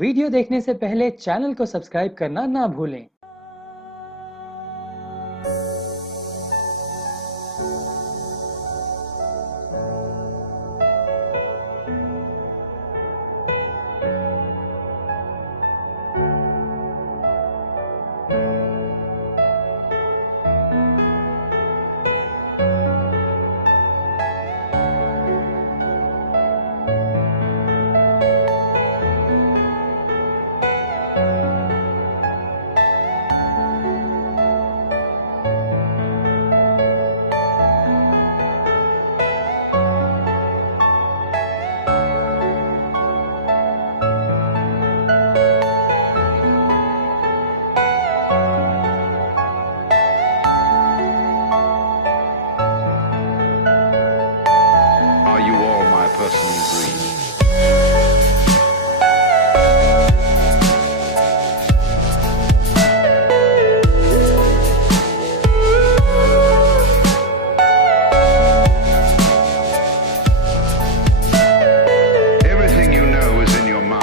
Video देखने से पहले चैनल को सब्सक्राइब करना ना भूलें। Are you all my personal dreams? Everything you know is in your mind.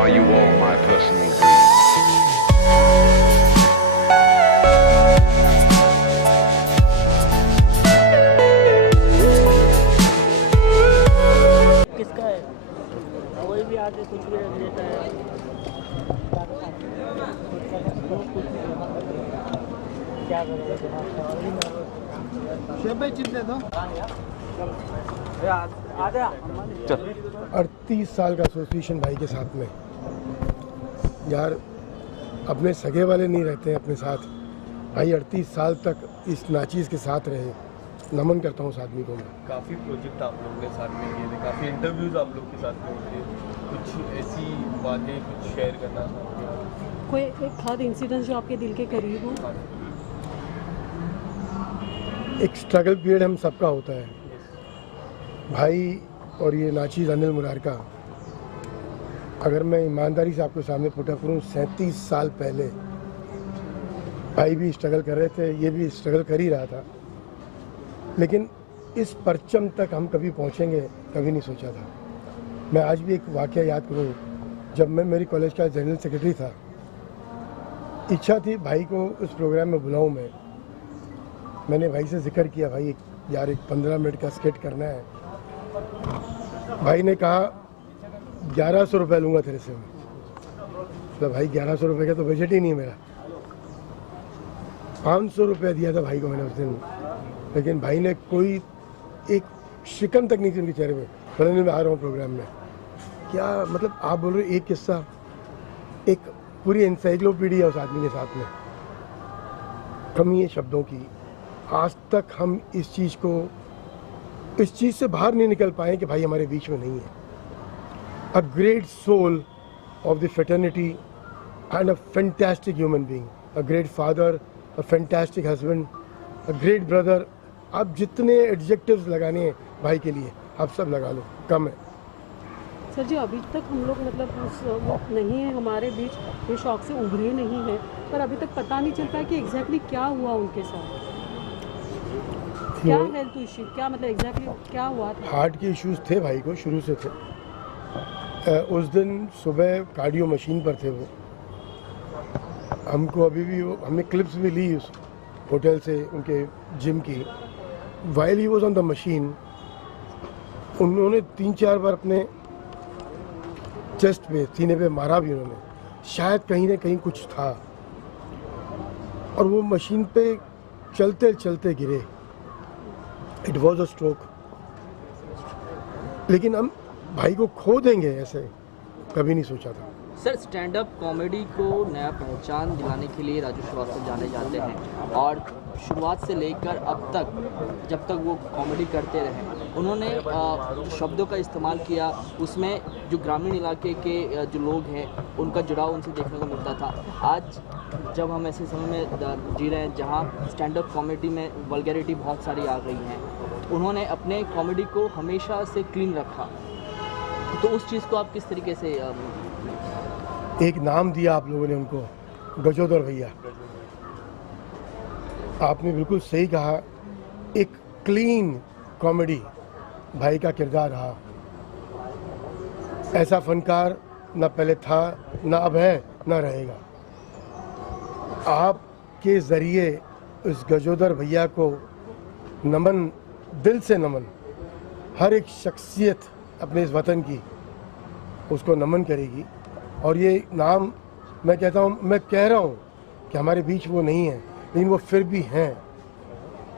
Are you all my personal dreams? किसका है? कोई भी आके कुछ भी रख देता है। क्या करोगे? चिंता दो। 38 साल का एसोसिएशन भाई के साथ में यार, अपने सगे वाले नहीं रहते हैं अपने साथ। भाई 38 साल तक इस नाचीज़ के साथ रहे, नमन करता हूँ उस आदमी को मैं। काफ़ी प्रोजेक्ट आप लोग ने साथ में किए थे, काफ़ी इंटरव्यूज़ आप लोग के साथ में होते, कुछ ऐसी बातें कुछ शेयर करना चाहते हैं? कोई एक खास इंसिडेंट जो आपके दिल के करीब हो? एक स्ट्रगल पीरियड हम सबका होता है भाई, और ये नाचीज़ अनिल मुरारका, अगर मैं ईमानदारी से आपके सामने पुट अप करूँ, 37 साल पहले भाई भी स्ट्रगल कर रहे थे, ये भी स्ट्रगल कर ही रहा था, लेकिन इस परचम तक हम कभी पहुँचेंगे कभी नहीं सोचा था। मैं आज भी एक वाक़या याद करूँ, जब मैं मेरी कॉलेज का जनरल सेक्रेटरी था, इच्छा थी भाई को उस प्रोग्राम में बुलाऊँ। मैंने भाई से जिक्र किया, भाई यार एक 15 मिनट का स्किट करना है। भाई ने कहा 1100 रुपये लूँगा तेरे से। मतलब भाई 1100 रुपये का तो बजट ही नहीं है मेरा। 500 रुपया दिया था भाई को मैंने उस दिन, लेकिन भाई ने कोई एक शिकन तक नहीं थी उनके चेहरे पे। बोले मैं आ रहा हूँ प्रोग्राम में। क्या मतलब आप बोल रहे हो, एक किस्सा, एक पूरी एनसाइक्लोपीडिया उस आदमी के साथ में। कमी है शब्दों की। आज तक हम इस चीज़ से बाहर नहीं निकल पाए कि भाई हमारे बीच में नहीं है। A great soul of the fraternity and a fantastic human being, a great father, a fantastic husband, a great brother. आप जितने एडजेक्टिव्स लगाने हैं भाई के लिए आप सब लगा लो, कम है। सर जी, अभी तक हम लोग मतलब वो नहीं है हमारे बीच, ये शौक से उभरे नहीं है, पर अभी तक पता नहीं चल पाया कि एग्जैक्टली क्या हुआ उनके साथ। क्या हेल्थ इश्यू, क्या मतलब एग्जैक्टली क्या हुआ था? हार्ट के इश्यूज थे भाई को, शुरू से थे। उस दिन सुबह कार्डियो मशीन पर थे वो। हमको अभी भी हमने क्लिप्स भी ली उस होटल से, उनके जिम की। While he was on the machine, उन्होंने 3-4 बार अपने चेस्ट पे, सीने पे मारा भी उन्होंने, शायद कहीं ना कहीं कुछ था, और वो मशीन पे चलते चलते गिरे। It was a stroke. लेकिन हम भाई को खो देंगे ऐसे कभी नहीं सोचा था। सर, स्टैंड अप कॉमेडी को नया पहचान दिलाने के लिए राजू श्रीवास्तव जाने जाते हैं और शुरुआत से लेकर अब तक जब तक वो कॉमेडी करते रहे उन्होंने शब्दों का इस्तेमाल किया, उसमें जो ग्रामीण इलाके के जो लोग हैं उनका जुड़ाव उनसे देखने को मिलता था। आज जब हम ऐसे समय में जी रहे हैं जहाँ स्टैंड अप कॉमेडी में वल्गैरिटी बहुत सारी आ गई हैं, उन्होंने अपने कॉमेडी को हमेशा से क्लीन रखा, तो उस चीज़ को आप किस तरीके से एक नाम दिया आप लोगों ने उनको, गजोदर भैया। आपने बिल्कुल सही कहा, एक क्लीन कॉमेडी भाई का किरदार रहा। ऐसा फनकार ना पहले था, ना अब है, ना रहेगा। आपके ज़रिए उस गजोदर भैया को नमन, दिल से नमन। हर एक शख्सियत अपने इस वतन की उसको नमन करेगी। और ये नाम मैं कहता हूँ, मैं कह रहा हूँ कि हमारे बीच वो नहीं है, लेकिन वो फिर भी हैं।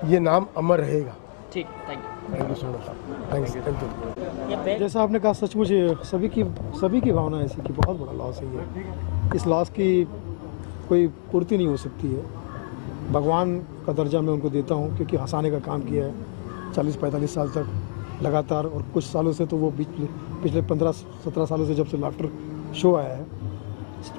ये नाम अमर रहेगा। ठीक, thank you so much. Thank you. जैसा आपने कहा, सचमुच सभी की भावना ऐसी कि बहुत बड़ा लॉस है ये। इस लॉस की कोई पूर्ति नहीं हो सकती है। भगवान का दर्जा मैं उनको देता हूँ, क्योंकि हंसाने का काम किया है 40-45 साल तक लगातार, और कुछ सालों से तो वो पिछले 15-17 सालों से जब से लाफ्टर शो आया है,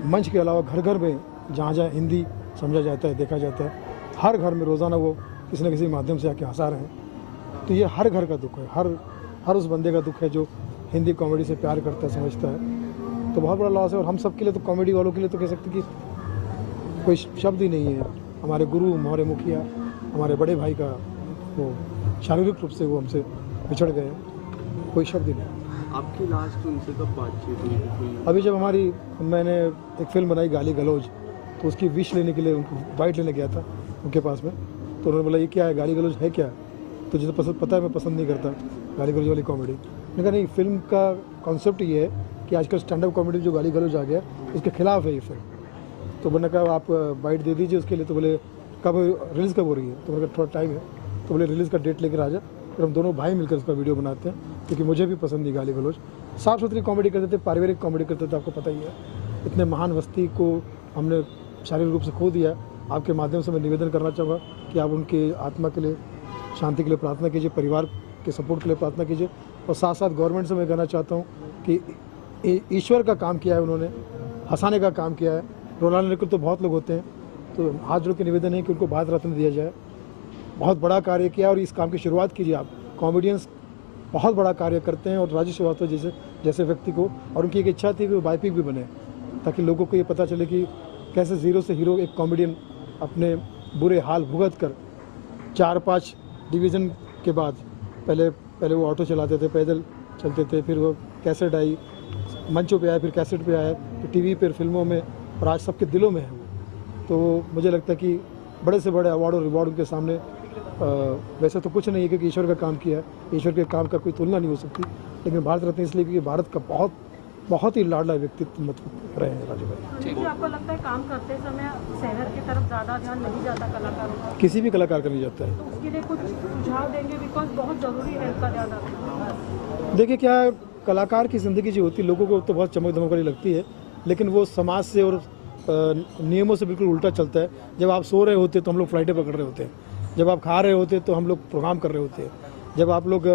मंच के अलावा घर घर में जहाँ जहाँ हिंदी समझा जाता है, देखा जाता है, हर घर में रोज़ाना वो किसी न किसी माध्यम से आके हंसा रहे हैं। तो ये हर घर का दुख है, हर उस बंदे का दुख है जो हिंदी कॉमेडी से प्यार करता है, समझता है। तो बहुत बड़ा लॉस है। और हम सब के लिए, तो कॉमेडी वालों के लिए तो कह सकते कि कोई शब्द ही नहीं है। हमारे गुरु, हमारे मुखिया, हमारे बड़े भाई का वो शारीरिक रूप से वो हमसे बिछड़ गए, कोई शब्द ही नहीं। आपकी लास्ट उनसे कब बातचीत हुई? अभी जब मैंने एक फिल्म बनाई गाली गलौज, तो उसकी विश लेने के लिए उनको बाइट लेने गया था उनके पास में। तो उन्होंने बोला, ये क्या है, गाली गलौज है क्या? तो जिसे पता है मैं पसंद नहीं करता गाली गलौज वाली कॉमेडी। मैंने कहा नहीं, फिल्म का कॉन्सेप्ट ये है कि आजकल स्टैंड अप कॉमेडी जो गाली गलौज आ गया उसके खिलाफ है ये फिल्म। तो मैंने कहा आप बाइट दे दीजिए उसके लिए। तो बोले कब रिलीज़ कब हो रही है? तो मैंने कहा थोड़ा टाइम है। तो बोले रिलीज़ का डेट लेकर आ जा, फिर हम दोनों भाई मिलकर उसका वीडियो बनाते हैं, क्योंकि मुझे भी पसंद नहीं गाली गलौज। साफ़ सुथरी कॉमेडी करते थे, पारिवारिक कॉमेडी करते थे, आपको पता ही है। इतने महान हस्ती को हमने शारीरिक रूप से खो दिया। आपके माध्यम से मैं निवेदन करना चाहूँगा कि आप उनकी आत्मा के लिए, शांति के लिए प्रार्थना कीजिए, परिवार के सपोर्ट के लिए प्रार्थना कीजिए। और साथ साथ गवर्नमेंट से मैं कहना चाहता हूँ कि ईश्वर का काम किया है उन्होंने, हंसाने का काम किया है। रोलाने को तो बहुत लोग होते हैं, तो हाथ जोड़ के निवेदन है कि उनको भारत रत्न दिया जाए। बहुत बड़ा कार्य किया और इस काम की शुरुआत कीजिए आप। कॉमेडियंस बहुत बड़ा कार्य करते हैं, और राजू श्रीवास्तव जैसे व्यक्ति को, और उनकी एक इच्छा थी कि वो बायोपिक भी बने, ताकि लोगों को ये पता चले कि कैसे ज़ीरो से हीरो एक कॉमेडियन अपने बुरे हाल भुगत कर 4-5 डिवीज़न के बाद, पहले वो ऑटो चलाते थे, पैदल चलते थे, फिर वो कैसेट आई, मंचों पे आए, फिर कैसेट पे आए, फिर टीवी पर, फिल्मों में, और आज सबके दिलों में है वो। तो मुझे लगता है कि बड़े से बड़े अवार्ड और रिवॉर्ड उनके सामने वैसे तो कुछ नहीं है, क्योंकि ईश्वर का काम किया है, ईश्वर के काम का कोई तुलना नहीं हो सकती। लेकिन भारत रत्न इसलिए क्योंकि भारत का बहुत ही लाडला व्यक्तित्व रहे हैं राजू भाई। जी, आपको लगता है काम करते समय शहर की तरफ ज़्यादा ध्यान नहीं जाता कलाकारों का? किसी भी कलाकार का नहीं जाता है। तो उसके लिए कुछ सुझाव देंगे, बिकॉज बहुत ज़रूरी है इसका ध्यान रखना। देखिए, क्या कलाकार की ज़िंदगी जो होती है, लोगों को तो बहुत चमक दमक वाली लगती है, लेकिन वो समाज से और नियमों से बिल्कुल उल्टा चलता है। जब आप सो रहे होते तो हम लोग फ्लाइटें पकड़ रहे होते हैं, जब आप खा रहे होते तो हम लोग प्रोग्राम कर रहे होते हैं, जब आप लोग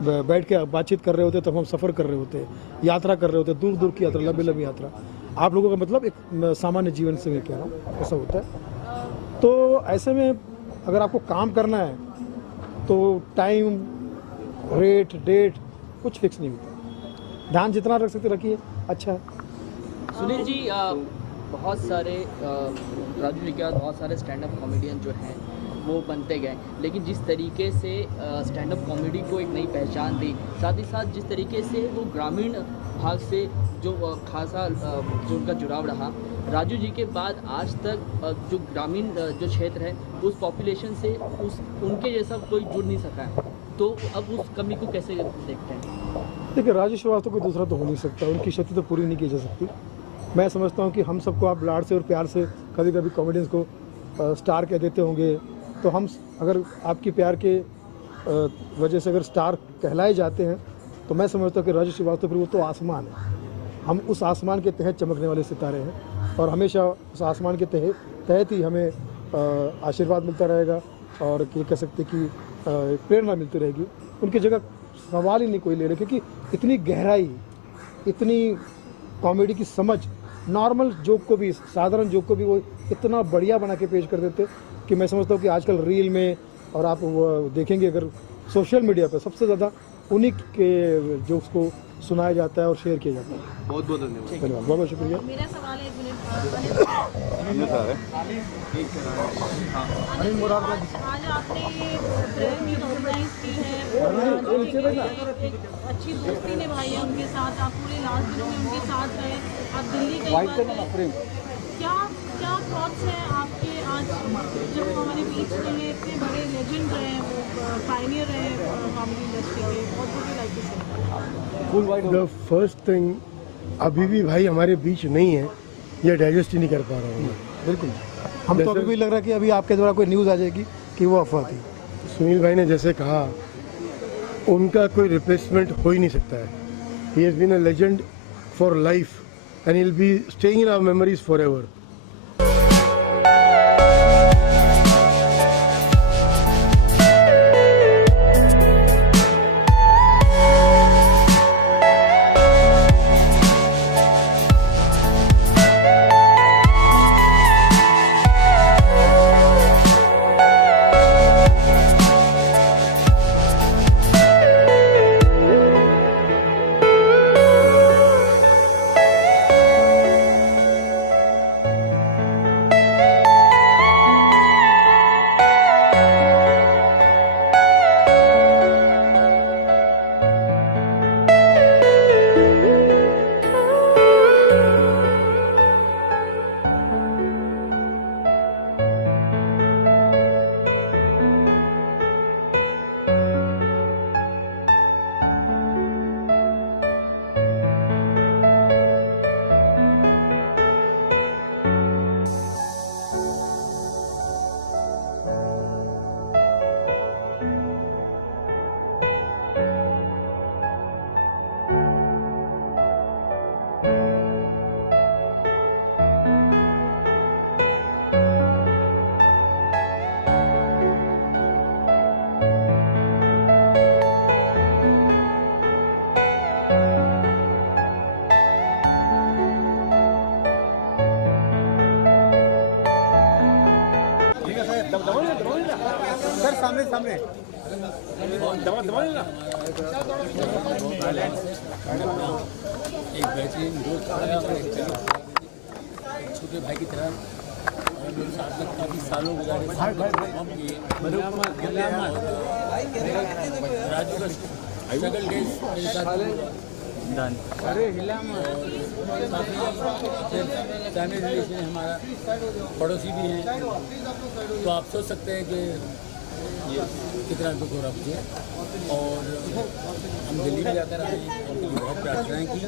बैठ के बातचीत कर रहे होते तो हम सफ़र कर रहे होते हैं, यात्रा कर रहे होते हैं, दूर दूर की यात्रा, लंबी यात्रा। आप लोगों का मतलब एक सामान्य जीवन से मैं कह रहा हूँ, ऐसा होता है। तो ऐसे में अगर आपको काम करना है तो टाइम, रेट, डेट कुछ फिक्स नहीं होता। ध्यान जितना रख सकते रखिए, अच्छा है। सुनील जी, बहुत सारे राजू जी के बाद बहुत सारे स्टैंड अप कॉमेडियन जो हैं वो बनते गए, लेकिन जिस तरीके से स्टैंड अप कॉमेडी को एक नई पहचान दी, साथ ही साथ जिस तरीके से वो ग्रामीण भाग से जो खासा जो उनका जुड़ाव रहा, राजू जी के बाद आज तक जो ग्रामीण जो क्षेत्र है उस पॉपुलेशन से उनके जैसा कोई जुड़ नहीं सका है, तो अब उस कमी को कैसे देखते हैं? देखिए, राजू श्रीवास्तव कोई दूसरा तो हो नहीं सकता, उनकी क्षति तो पूरी नहीं की जा सकती। मैं समझता हूँ कि हम सबको आप लाड से और प्यार से कभी कभी कॉमेडियंस को स्टार कह देते होंगे, तो हम अगर आपकी प्यार के वजह से अगर स्टार कहलाए जाते हैं तो मैं समझता हूँ कि राजू श्रीवास्तव फिर वो तो आसमान है, हम उस आसमान के तहत चमकने वाले सितारे हैं और हमेशा उस आसमान के तहत ही हमें आशीर्वाद मिलता रहेगा और ये कह सकते कि प्रेरणा मिलती रहेगी। उनकी जगह सवाल ही नहीं कोई ले रहे, क्योंकि इतनी गहराई, इतनी कॉमेडी की समझ, नॉर्मल जोक को भी, साधारण जोक को भी वो इतना बढ़िया बना के पेश कर देते कि मैं समझता हूँ कि आजकल रील में और आप देखेंगे अगर सोशल मीडिया पर सबसे ज़्यादा उन्हीं के जोक्स को सुनाया जाता है और शेयर किया जाता है। बहुत बहुत धन्यवाद। धन्यवाद, बहुत बहुत शुक्रिया। मेरा सवाल है, एक मिनट। आज आपने ये प्रेयर मीट ऑर्गेनाइज की है, एक अच्छी दोस्ती निभाई है उनके साथ, आप पूरे लास्ट दिनों में उनके साथ रहे, आप दिल्ली गए, क्या थॉट्स हैं आपके आज जब वो हमारे बीच में हैं, इतने बड़े लेजेंड रहे हैं, वो पायनियर रहे कॉमेडी इंडस्ट्री के, बहुत बड़ी लाइक से। द फर्स्ट थिंग, अभी भी भाई हमारे बीच नहीं है, ये डाइजेस्ट ही नहीं कर पा रहा हूँ। बिल्कुल, हम तो अभी भी लग रहा है कि अभी आपके द्वारा कोई न्यूज़ आ जाएगी कि वो अफवाह थी। सुनील भाई ने जैसे कहा, उनका कोई रिप्लेसमेंट हो ही नहीं सकता है। He has been a legend for life and he will be staying in our memories forever. Sir सामने सामने एक बेहतरीन दोस्त आया और एक छोटे भाई की तरह और मेरे साथ में काफ़ी सालों गुजारे राजू का स्ट्रगल डेज मेरे साथ काफ़ी फैमिली रिलेशन है हमारा, पड़ोसी भी हैं, तो आप सोच सकते हैं कि कितना दुख हो रहा मुझे। और हम दिल्ली में जाकर आए, उनके लिए बहुत प्रार्थनाएँ की।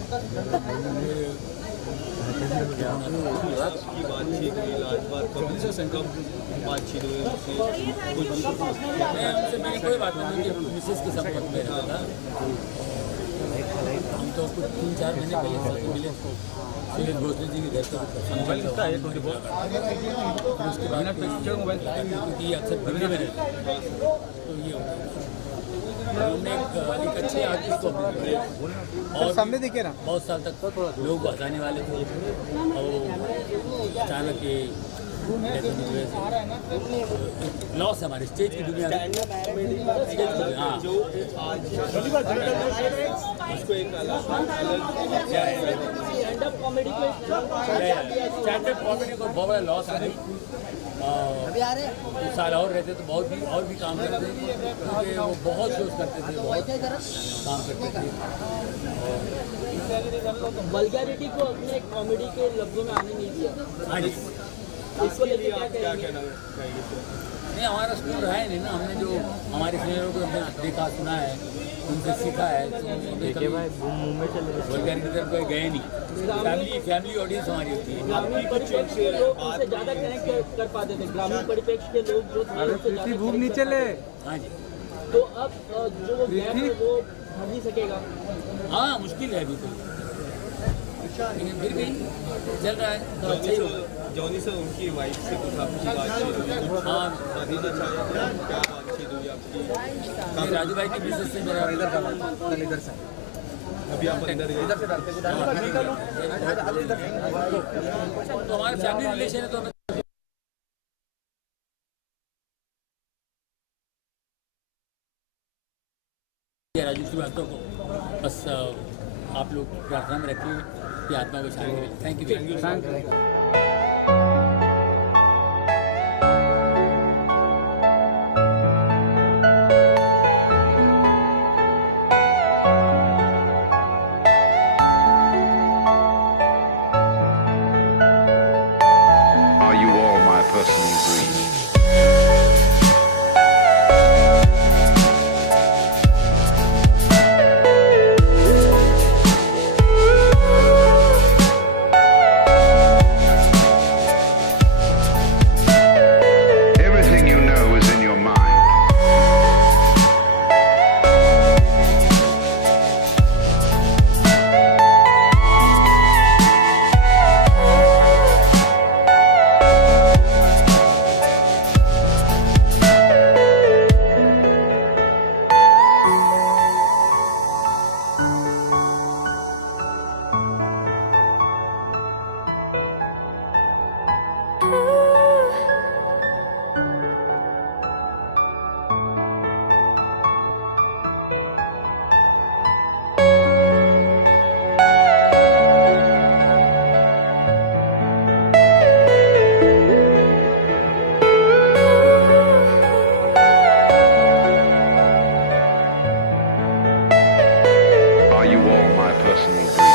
मैंने कोई बात नहीं की, मिसेस के संपर्क में रहता था। हम तो कुछ 3-4 महीने पहले साथ मिले, सुनील भोसले जी के घर पर उसके बाद क्योंकि अक्सर दिल्ली में रहते हैं, तो ये होता है। हमने एक अच्छे आर्टिस्ट को और सामने देखिए ना, बहुत साल तक लोग हंसाने वाले थे और अचानक ये लॉस है हमारे स्टेज की दुनिया में। हाँ, स्टैंडअप कॉमेडी को बहुत बड़ा लॉस है। कुछ साल और रहते तो और भी काम करते, क्योंकि वो बहुत शोज करते थे, बहुत काम करते थे। वल्गैरिटी को अपने कॉमेडी के लफ्जों में आने नहीं दिया। हाँ जी, इसको लेकर क्या कहना नहीं, हमारा स्कूल रहा है नहीं ना, हमने जो हमारे सीनियरों को हमने देखा सुना है, उनसे सीखा है, तो मुंबई चले वल्गैरिटी की तरफ कोई गए नहीं। फैमिली ऑडियंस हमारी होती है। ग्रामीण परिप्रेक्ष्य के लोग उनसे ज़्यादा कनेक्ट कर पाते थे, ग्रामीण परिप्रेक्ष्य के लोग जो थे उनसे ज़्यादा हाँ जी, तो अब जो वो गैप है वो हट नहीं सकेगा? हाँ मुश्किल है अभी तो, लेकिन फिर भी चल रहा है तो अच्छा ही होगा। जॉनी सर उनकी वाइफ से कुछ आपकी बातचीत हुई? हाँ शादी से क्या बातचीत हुई आपकी? राजू भाई की बिजनेस से मेरा इधर से अभी आप अंदर से डालते तो हमारे फैमिली रिलेशन है तो हमें राजू श्रीवास्तव को बस आप लोग प्रार्थना में रखिए कि आत्मा को शांति मिले। Thank you. Are you all my personal dreams? Everything you know is in your mind. Are you all my personal dreams?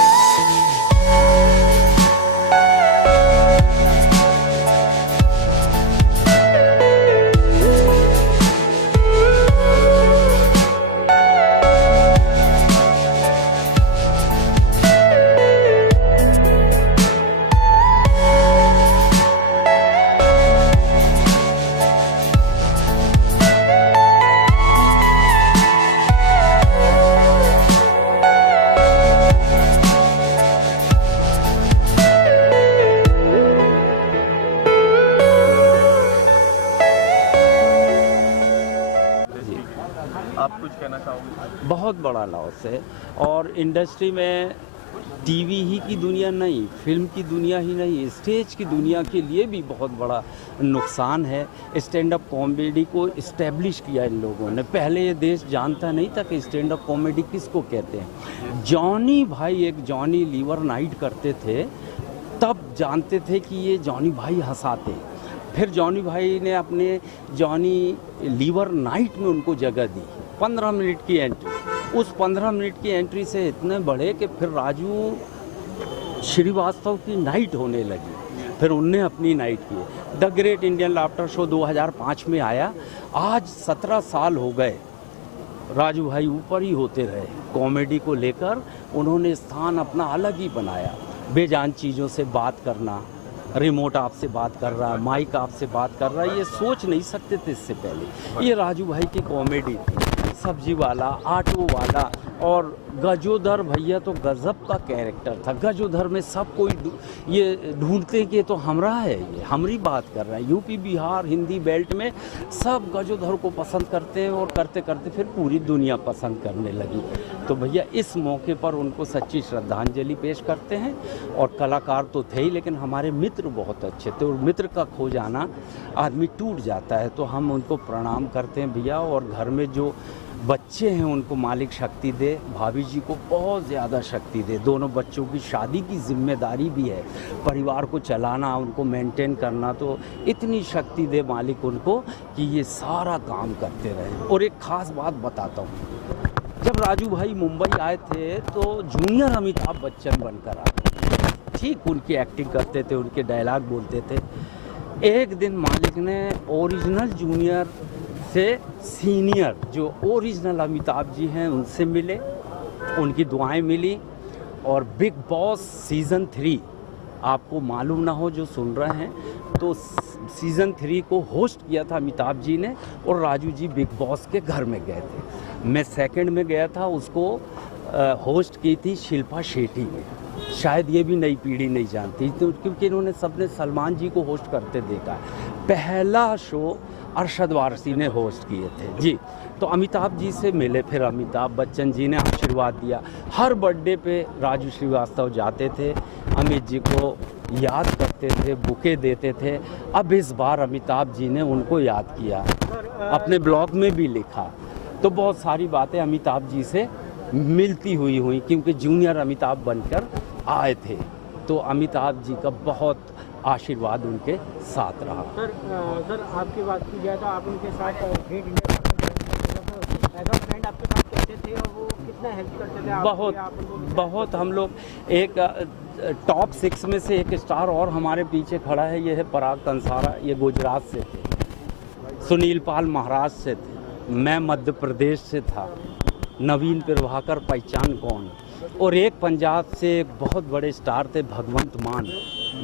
आप कुछ कहना चाहोगे? बहुत बड़ा लॉस है और इंडस्ट्री में टीवी ही की दुनिया नहीं, फिल्म की दुनिया ही नहीं, स्टेज की दुनिया के लिए भी बहुत बड़ा नुकसान है। स्टैंड अप कॉमेडी को इस्टेब्लिश किया इन लोगों ने। पहले ये देश जानता नहीं था कि स्टैंड अप कॉमेडी किसको कहते हैं। जॉनी भाई एक जॉनी लीवर नाइट करते थे, तब जानते थे कि ये जॉनी भाई हंसाते। फिर जॉनी भाई ने अपने जॉनी लीवर नाइट में उनको जगह दी, 15 मिनट की एंट्री। उस 15 मिनट की एंट्री से इतने बढ़े कि फिर राजू श्रीवास्तव की नाइट होने लगी। फिर उनने अपनी नाइट की। The great Indian laughter show 2005 में आया। आज 17 साल हो गए, राजू भाई ऊपर ही होते रहे। कॉमेडी को लेकर उन्होंने स्थान अपना अलग ही बनाया। बेजान चीज़ों से बात करना, रिमोट आपसे बात कर रहा है, माइक आपसे बात कर रहा है, ये सोच नहीं सकते थे इससे पहले। ये राजू भाई की कॉमेडी थी। सब्जी वाला, ऑटो वाला और गजोधर भैया तो गजब का कैरेक्टर था। गजोधर में सब कोई ये ढूंढते कि तो हमरा है, ये हमारी बात कर रहे हैं। यूपी बिहार हिंदी बेल्ट में सब गजोधर को पसंद करते हैं और करते करते फिर पूरी दुनिया पसंद करने लगी। तो भैया इस मौके पर उनको सच्ची श्रद्धांजलि पेश करते हैं। और कलाकार तो थे ही, लेकिन हमारे मित्र बहुत अच्छे थे और मित्र का खो जाना आदमी टूट जाता है। तो हम उनको प्रणाम करते हैं भैया। और घर में जो बच्चे हैं उनको मालिक शक्ति दे, भाभी जी को बहुत ज़्यादा शक्ति दे। दोनों बच्चों की शादी की जिम्मेदारी भी है, परिवार को चलाना, उनको मेंटेन करना। तो इतनी शक्ति दे मालिक उनको कि ये सारा काम करते रहें। और एक ख़ास बात बताता हूँ, जब राजू भाई मुंबई आए थे तो जूनियर अमिताभ बच्चन बनकर आए। ठीक उनकी एक्टिंग करते थे, उनके डायलॉग बोलते थे। एक दिन मालिक ने ओरिजिनल जूनियर से सीनियर जो ओरिजिनल अमिताभ जी हैं उनसे मिले, उनकी दुआएं मिली। और बिग बॉस सीज़न 3 आपको मालूम ना हो जो सुन रहे हैं, तो सीज़न 3 को होस्ट किया था अमिताभ जी ने और राजू जी बिग बॉस के घर में गए थे। मैं सेकंड में गया था, उसको होस्ट की थी शिल्पा शेट्टी ने। शायद ये भी नई पीढ़ी नहीं जानती, तो क्योंकि इन्होंने सबने सलमान जी को होस्ट करते देखा है। पहला शो अरशद वारसी ने होस्ट किए थे जी। तो अमिताभ जी से मिले, फिर अमिताभ बच्चन जी ने आशीर्वाद दिया। हर बर्थडे पे राजू श्रीवास्तव जाते थे, अमित जी को याद करते थे, बुके देते थे। अब इस बार अमिताभ जी ने उनको याद किया, अपने ब्लॉग में भी लिखा। तो बहुत सारी बातें अमिताभ जी से मिलती हुई क्योंकि जूनियर अमिताभ बनकर आए थे। तो अमिताभ जी का बहुत आशीर्वाद उनके साथ रहा। सर आपकी बात की जाए तो आप उनके साथ great India as a friend आपके साथ कैसे थे और वो कितना हेल्प करते थे? बहुत हम लोग एक टॉप 6 में से एक स्टार और हमारे पीछे खड़ा है, ये है पराग कंसारा, ये गुजरात से थे। सुनील पाल महाराष्ट्र से थे, मैं मध्य प्रदेश से था। नवीन प्रभाकर पहचान कौन, और एक पंजाब से एक बहुत बड़े स्टार थे भगवंत मान,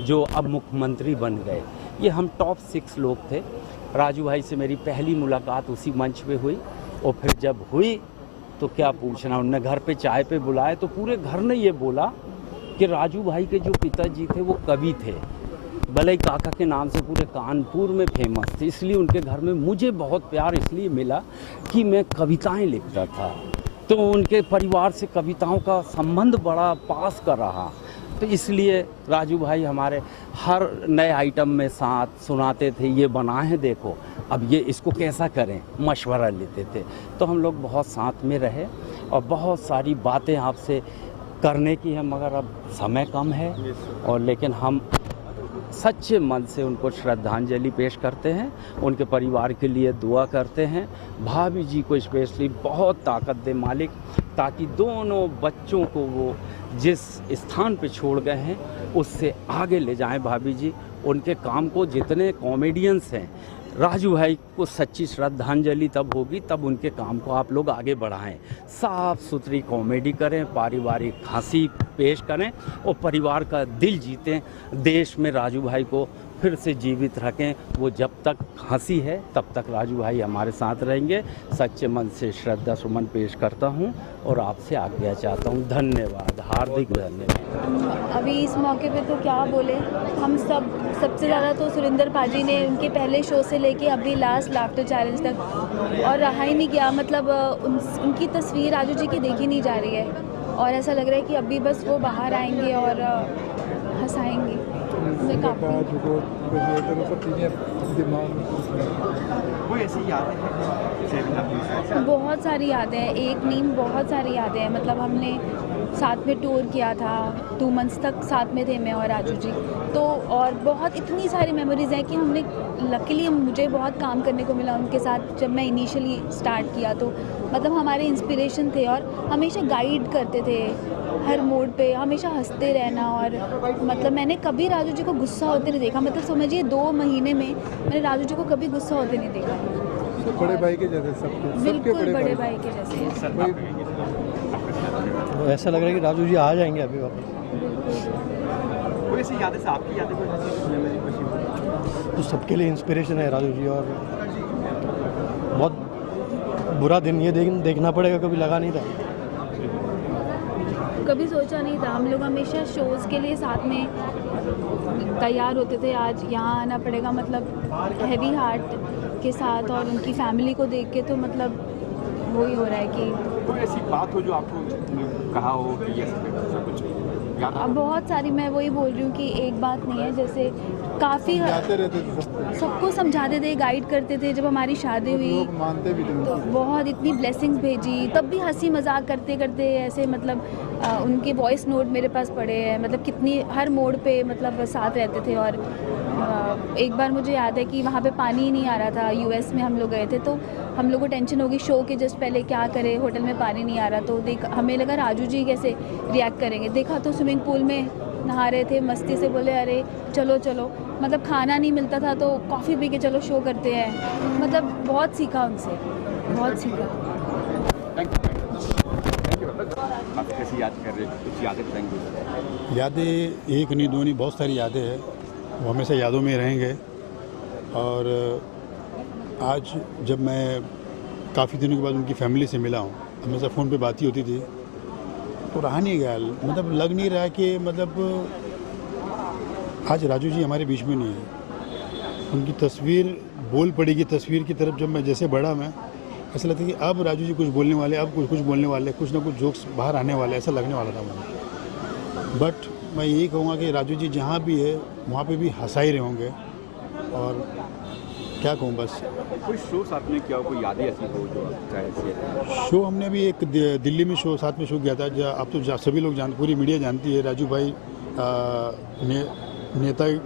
जो अब मुख्यमंत्री बन गए। ये हम टॉप 6 लोग थे। राजू भाई से मेरी पहली मुलाकात उसी मंच पे हुई, और फिर जब हुई तो क्या पूछना, उनने घर पे चाय पे बुलाए तो पूरे घर ने ये बोला कि राजू भाई के जो पिताजी थे वो कवि थे, बलई काका के नाम से पूरे कानपुर में फेमस थे। इसलिए उनके घर में मुझे बहुत प्यार इसलिए मिला कि मैं कविताएं लिखता था, तो उनके परिवार से कविताओं का संबंध बड़ा पास कर रहा। तो इसलिए राजू भाई हमारे हर नए आइटम में साथ सुनाते थे, ये बनाए हैं देखो, अब ये इसको कैसा करें, मशवरा लेते थे। तो हम लोग बहुत साथ में रहे और बहुत सारी बातें आपसे करने की है, मगर अब समय कम है, और लेकिन हम सच्चे मन से उनको श्रद्धांजलि पेश करते हैं, उनके परिवार के लिए दुआ करते हैं। भाभी जी को स्पेशली बहुत ताकत दे मालिक, ताकि दोनों बच्चों को वो जिस स्थान पे छोड़ गए हैं उससे आगे ले जाएं भाभी जी। उनके काम को, जितने कॉमेडियंस हैं, राजू भाई को सच्ची श्रद्धांजलि तब होगी तब उनके काम को आप लोग आगे बढ़ाएं, साफ सुथरी कॉमेडी करें, पारिवारिक हंसी पेश करें और परिवार का दिल जीतें। देश में राजू भाई को फिर से जीवित रखें। वो जब तक हंसी है तब तक राजू भाई हमारे साथ रहेंगे। सच्चे मन से श्रद्धा सुमन पेश करता हूं और आपसे आज्ञा चाहता हूं। धन्यवाद, हार्दिक धन्यवाद। अभी इस मौके पे तो क्या बोले, हम सबसे ज़्यादा तो सुरेंद्र पाजी ने उनके पहले शो से लेके अभी लास्ट लाफ्टर चैलेंज तक, और रहा ही नहीं गया। मतलब उनकी तस्वीर राजू जी की देखी नहीं जा रही है, और ऐसा लग रहा है कि अभी बस वो बाहर आएंगे और हंसाएंगे। कोई ऐसी यादें हैं? बहुत सारी यादें हैं, एक नहीं बहुत सारी यादें हैं। मतलब हमने साथ में टूर किया था, 2 मंथ्स तक साथ में थे मैं और राजू जी। तो और बहुत इतनी सारी मेमोरीज़ हैं कि हमने लकीली मुझे बहुत काम करने को मिला उनके साथ। जब मैं इनिशियली स्टार्ट किया तो मतलब हमारे इंस्पिरेशन थे, और हमेशा गाइड करते थे हर मोड पे, हमेशा हंसते रहना। और मतलब मैंने कभी राजू जी को गुस्सा होते नहीं देखा। मतलब समझिए 2 महीने में मैंने राजू जी को कभी गुस्सा होते नहीं देखा। बड़े भाई के जैसे सब, बिल्कुल बड़े भाई के जैसे। ऐसा लग रहा है कि राजू जी आ जाएंगे अभी वापस। कोई ऐसी यादें से आपकी यादें कोई मेमोरी खुशी तो सबके लिए इंस्पिरेशन है राजू जी। और बहुत बुरा दिन ये देखना पड़ेगा, कभी लगा नहीं था, कभी सोचा नहीं था। हम लोग हमेशा शोज़ के लिए साथ में तैयार होते थे। आज यहाँ आना पड़ेगा, मतलब हैवी हार्ट के साथ, और उनकी फैमिली को देख के तो मतलब वही हो रहा है कि कोई ऐसी बात हो जो आपको कहा हो कि ये सब कुछ याद? अब बहुत सारी, मैं वही बोल रही हूँ कि एक बात नहीं है। जैसे काफ़ी सबको समझाते थे, गाइड करते थे। जब हमारी शादी हुई मानते भी थे, तो बहुत इतनी ब्लेसिंग्स भेजी, तब भी हंसी मजाक करते करते ऐसे मतलब उनके वॉइस नोट मेरे पास पड़े हैं। मतलब कितनी हर मोड़ पे मतलब साथ रहते थे। और एक बार मुझे याद है कि वहाँ पे पानी ही नहीं आ रहा था। यूएस में हम लोग गए थे, तो हम लोग को टेंशन होगी शो के जस्ट पहले क्या करें, होटल में पानी नहीं आ रहा। तो हमें लगा राजू जी कैसे रिएक्ट करेंगे। देखा तो स्विमिंग पूल में नहा रहे थे, मस्ती से बोले अरे चलो चलो। मतलब खाना नहीं मिलता था तो कॉफ़ी पी के चलो शो करते हैं। मतलब बहुत सीखा उनसे, बहुत सीखा। आप कैसी याद कर रहे हैं, कुछ यादें बताएंगे? यादें एक नहीं, दो नहीं, बहुत सारी यादें हैं, वो हमेशा यादों में रहेंगे। और आज जब मैं काफ़ी दिनों के बाद उनकी फैमिली से मिला हूँ। हमेशा फ़ोन पे बात ही होती थी, तो रहा नहीं गया, मतलब लग नहीं रहा कि मतलब आज राजू जी हमारे बीच में नहीं है। उनकी तस्वीर बोल पड़ेगी तस्वीर की तरफ जब मैं जैसे बढ़ा, मैं ऐसा लगता है कि अब राजू जी कुछ बोलने वाले, अब कुछ बोलने वाले, कुछ ना कुछ जोक्स बाहर आने वाले, ऐसा लगने वाला था मुझे। बट मैं यही कहूँगा कि राजू जी जहाँ भी है वहाँ पे भी हंसा ही रहे होंगे। और क्या कहूँ, बस कोई शो साथ में किया हो, कोई यादें ऐसी हो जो चाहे? शो हमने अभी एक दिल्ली में शो साथ में शो किया था। आप तो सभी लोग पूरी मीडिया जानती है, राजू भाई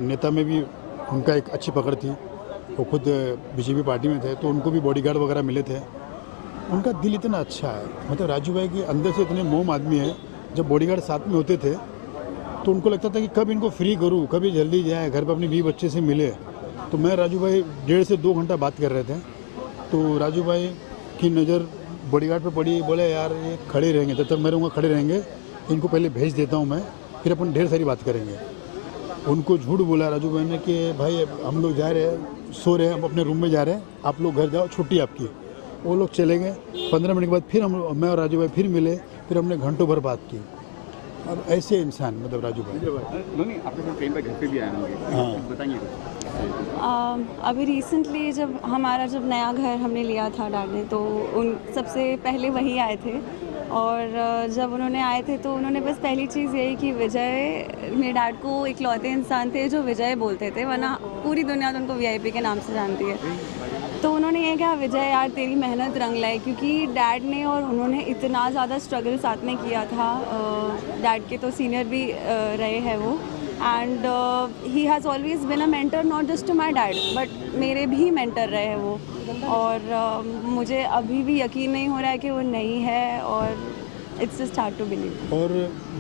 नेता में भी उनका एक अच्छी पकड़ थी। वो खुद बीजेपी पार्टी में थे, तो उनको भी बॉडीगार्ड वगैरह मिले थे। उनका दिल इतना अच्छा है, मतलब राजू भाई के अंदर से इतने मोम आदमी है। जब बॉडीगार्ड साथ में होते थे तो उनको लगता था कि कब इनको फ्री करूँ, कभी जल्दी जाए घर पर अपनी 20 बच्चे से मिले। तो मैं राजू भाई 1.5 से 2 घंटा बात कर रहे थे, तो राजू भाई की नज़र बॉडीगार्ड पे पड़ी। बोले यार ये खड़े रहेंगे, जब तक मैं रहूँगा खड़े रहेंगे, इनको पहले भेज देता हूँ मैं, फिर अपन ढेर सारी बात करेंगे। उनको झूठ बोला राजू भाई ने कि भाई हम लोग जा रहे हैं, सो रहे हैं, हम अपने रूम में जा रहे हैं, आप लोग घर जाओ, छुट्टी आपकी। वो लोग चले गए। 15 मिनट के बाद फिर मैं और राजू भाई फिर मिले, फिर हमने घंटों भर बात की। और ऐसे इंसान मतलब राजू भाई। आपके साथ कहीं पर घर पे भी आए होंगे, हाँ बताइए। अभी रिसेंटली जब नया घर हमने लिया था डैड ने, तो उन सबसे पहले वही आए थे। और जब उन्होंने आए थे तो उन्होंने बस पहली चीज़ यही कि विजय, मेरे डैड को इकलौते इंसान थे जो विजय बोलते थे, वरना पूरी दुनिया तो उनको वीआईपी के नाम से जानती है। तो उन्होंने ये कहा विजय यार तेरी मेहनत रंग लाई, क्योंकि डैड ने और उन्होंने इतना ज़्यादा स्ट्रगल साथ में किया था। डैड के तो सीनियर भी रहे हैं वो, and he has always been a mentor, not just to my dad but मेरे भी मेंटर रहे हैं वो। और मुझे अभी भी यकीन नहीं हो रहा है कि वो नहीं है, और it's just hard to believe. और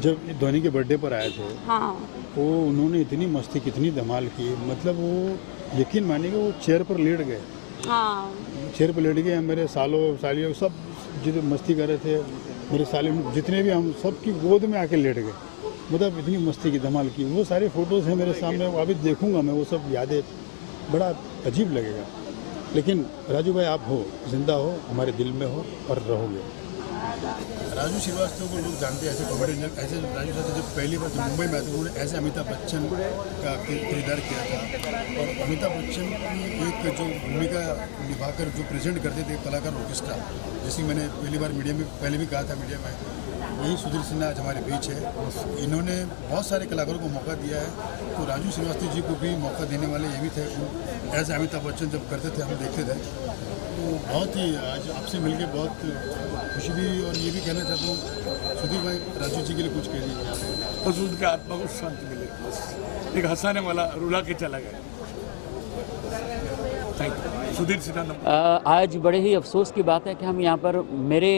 जब धोनी के बर्थडे पर आए थे, हाँ, वो उन्होंने इतनी मस्ती, कितनी धमाल की, मतलब वो यकीन मानिएगा वो चेयर पर लेट गए। हाँ, चेयर पर लेट गए। मेरे सालियों सब जितने मस्ती कर रहे थे, मेरे साले जितने भी, हम सब की गोद में आके लेट गए। मतलब इतनी मस्ती की, धमाल की। वो सारे फ़ोटोज़ हैं मेरे सामने, अभी देखूंगा मैं वो सब यादें, बड़ा अजीब लगेगा। लेकिन राजू भाई आप हो, जिंदा हो, हमारे दिल में हो और रहोगे। राजू श्रीवास्तव को लोग जानते हैं ऐसे कॉमेडियन, ऐसे राजू श्रीवास्तव जब पहली बार जब मुंबई में आते उन्होंने ऐसे अमिताभ बच्चन का किरदार किया था। और अमिताभ बच्चन की एक जो भूमिका निभाकर जो प्रेजेंट करते थे कलाकार ऑर्केस्ट्रा, जैसे मैंने पहली बार मीडिया में पहले भी कहा था, मीडिया में, वही सुधीर सिन्हा आज हमारे बीच है। इन्होंने बहुत सारे कलाकारों को मौका दिया है, तो राजू श्रीवास्तव जी को भी मौका देने वाले ये भी थे। ऐसे अमिताभ बच्चन जब करते थे, हम देखते थे, तो बहुत ही आज आपसे मिलके बहुत खुशी भी। और ये भी कहना चाहता हूँ सुधीर भाई, राजू जी के लिए कुछ कह दीजिए। बस उनके आत्मा को शांति मिले, बस एक हंसाने वाला रुला के चला गया। Thank you Sudhir Sinha. आज बड़े ही अफसोस की बात है कि हम यहाँ पर मेरे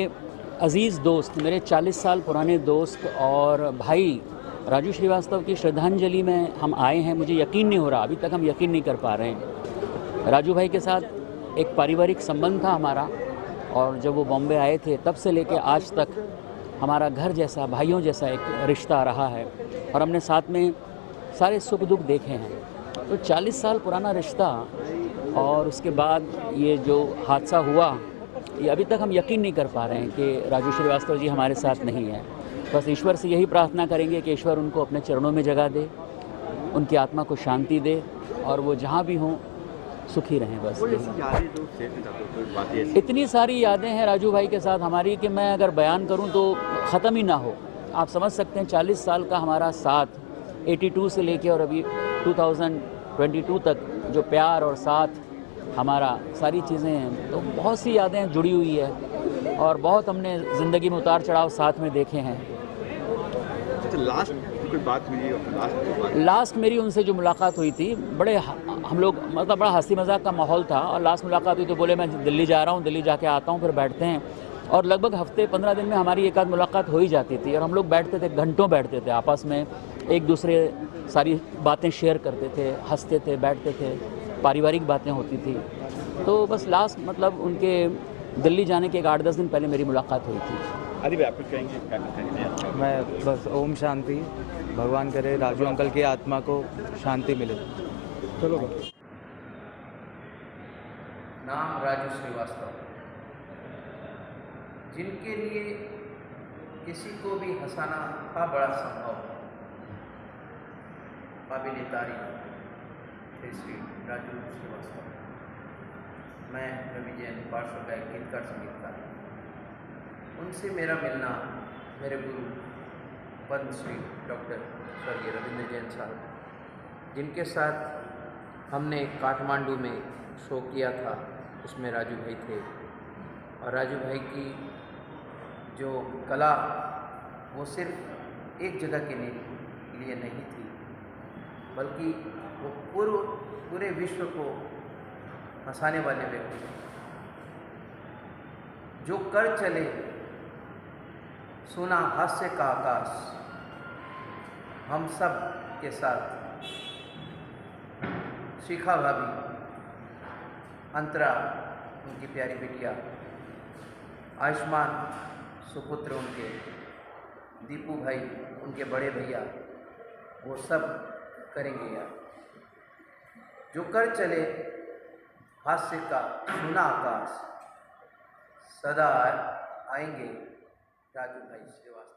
अज़ीज़ दोस्त, मेरे 40 साल पुराने दोस्त और भाई राजू श्रीवास्तव की श्रद्धांजलि में हम आए हैं। मुझे यकीन नहीं हो रहा, अभी तक हम यकीन नहीं कर पा रहे हैं। राजू भाई के साथ एक पारिवारिक संबंध था हमारा, और जब वो बॉम्बे आए थे तब से लेके आज तक हमारा घर जैसा, भाइयों जैसा एक रिश्ता रहा है, और हमने साथ में सारे सुख दुख देखे हैं। तो 40 साल पुराना रिश्ता, और उसके बाद ये जो हादसा हुआ, ये अभी तक हम यकीन नहीं कर पा रहे हैं कि राजू श्रीवास्तव जी हमारे साथ नहीं है। बस ईश्वर से यही प्रार्थना करेंगे कि ईश्वर उनको अपने चरणों में जगह दे, उनकी आत्मा को शांति दे, और वो जहाँ भी हों सुखी रहें। बस इतनी सारी यादें हैं राजू भाई के साथ हमारी कि मैं अगर बयान करूं तो ख़त्म ही ना हो। आप समझ सकते हैं 40 साल का हमारा साथ, 82 से लेके और अभी 2022 तक जो प्यार और साथ हमारा, सारी चीज़ें हैं, तो बहुत सी यादें जुड़ी हुई है, और बहुत हमने ज़िंदगी में उतार चढ़ाव साथ में देखे हैं। लास्ट मेरी उनसे जो मुलाकात हुई थी, बड़े हम लोग, मतलब बड़ा हंसी मजाक का माहौल था, और लास्ट मुलाकात हुई तो बोले मैं दिल्ली जा रहा हूँ, दिल्ली जाके आता हूँ, फिर बैठते हैं। और लगभग हफ्ते 15 दिन में हमारी एक आध मुलाकात हो ही जाती थी, और हम लोग बैठते थे, घंटों बैठते थे आपस में, एक दूसरे सारी बातें शेयर करते थे, हंसते थे, बैठते थे, पारिवारिक बातें होती थी। तो बस लास्ट मतलब उनके दिल्ली जाने के 8-10 दिन पहले मेरी मुलाकात हुई थी। आदि भाई आप कुछ कहेंगे? मैं बस ओम शांति, भगवान करे राजू अंकल की आत्मा को शांति मिले। चलो। नाम राजू श्रीवास्तव, जिनके लिए किसी को भी हंसाना था बड़ा संभव, काबिल तारीफ थे श्री राजू श्रीवास्तव। मैं रवि जैन, पार्श्व गायक, गीतकार, संगीतकार। उनसे मेरा मिलना मेरे गुरु पद्मश्री डॉक्टर स्वर्गीय रविंद्र जैन साहब, जिनके साथ हमने काठमांडू में शो किया था, उसमें राजू भाई थे। और राजू भाई की जो कला वो सिर्फ एक जगह के लिए नहीं थी, बल्कि वो पूरे विश्व को हंसाने वाले व्यक्ति थे। जो कर चले सुना हास्य का आकाश, हम सब के साथ शिखा भाभी, अंतरा उनकी प्यारी बिटिया, आयुष्मान सुपुत्र उनके, दीपू भाई उनके बड़े भैया, वो सब करेंगे यार। जो कर चले हास्य का सुना आकाश, सदा आएंगे राजू भाई श्रीवास्तव।